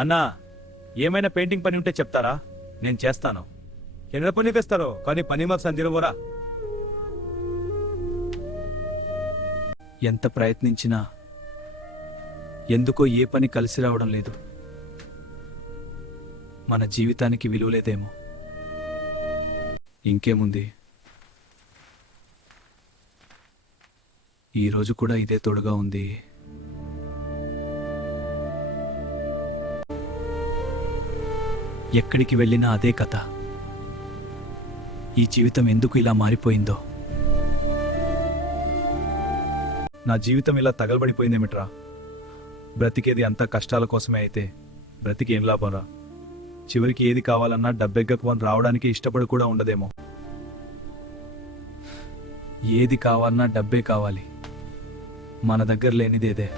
అన్నా, ఏమైనా పెయింటింగ్ పని ఉంటే చెప్తారా? నేను చేస్తాను. ఎన్న పని తెస్తారో కానీ పని మాకు సందిరవరా. ఎంత ప్రయత్నించినా ఎందుకో ఏ పని కలిసి రావడం లేదు. మన జీవితానికి విలువ లేదేమో. ఇంకేముంది, ఈరోజు కూడా ఇదే తోడుగా ఉంది. ఎక్కడికి వెళ్ళినా అదే కథ. ఈ జీవితం ఎందుకు ఇలా మారిపోయిందో. నా జీవితం ఇలా తగలబడిపోయిందేమిట్రా? బ్రతికేది అంతా కష్టాల కోసమే అయితే బ్రతికి ఏం లాభంరా? చివరికి ఏది కావాలన్నా డబ్బెగ్గకపోని రావడానికి ఇష్టపడి కూడా ఉండదేమో. ఏది కావాలన్నా డబ్బే కావాలి. మన దగ్గర లేనిదేదే.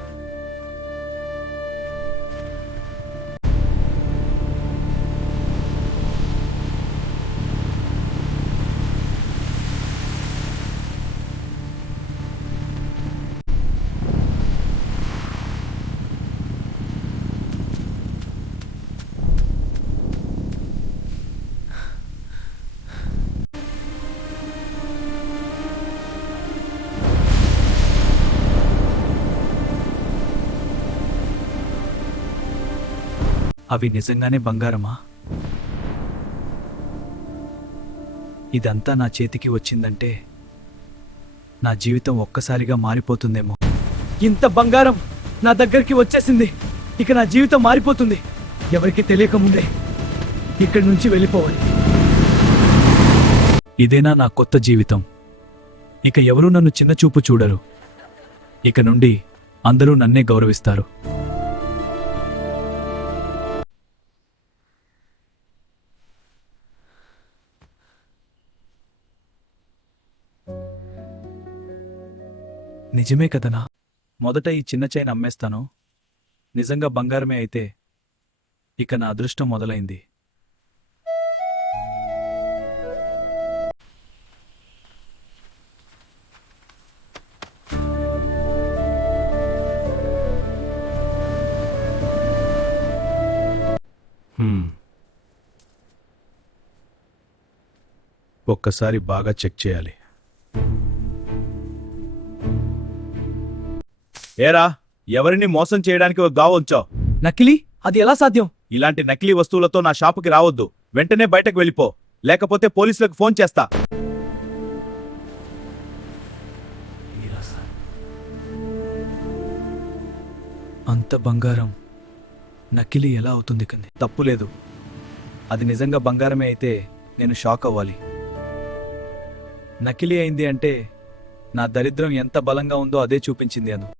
అవి నిజంగానే బంగారమా? ఇదంతా నా చేతికి వచ్చిందంటే నా జీవితం ఒక్కసారిగా మారిపోతుందేమో. ఇంత బంగారం నా దగ్గరికి వచ్చేసింది. ఇక నా జీవితం మారిపోతుంది. ఎవరికి తెలియకముందే ఇక్కడి నుంచి వెళ్ళిపోవాలి. ఇదేనా నా కొత్త జీవితం? ఇక ఎవరూ నన్ను చిన్న చూపు చూడరు. ఇక నుండి అందరూ నన్నే గౌరవిస్తారు. నిజమే కదనా? మొదట ఈ చిన్న చైన్ అమ్మేస్తాను. నిజంగా బంగారమే అయితే ఇక నా అదృష్టం మొదలైంది. ఒక్కసారి బాగా చెక్ చేయాలి. ఏరా, ఎవరిని మోసం చేయడానికి ఒక గావు ఉంచావు? నకిలీ? అది ఎలా సాధ్యం? ఇలాంటి నకిలీ వస్తువులతో నా షాపుకి రావద్దు. వెంటనే బయటకు వెళ్ళిపో, లేకపోతే పోలీసులకు ఫోన్ చేస్తా. అంత బంగారం నకిలీ ఎలా అవుతుంది? కంది తప్పులేదు. అది నిజంగా బంగారమే అయితే నేను షాక్ అవ్వాలి. నకిలీ అయింది అంటే నా దరిద్రం ఎంత బలంగా ఉందో అదే చూపించింది అను.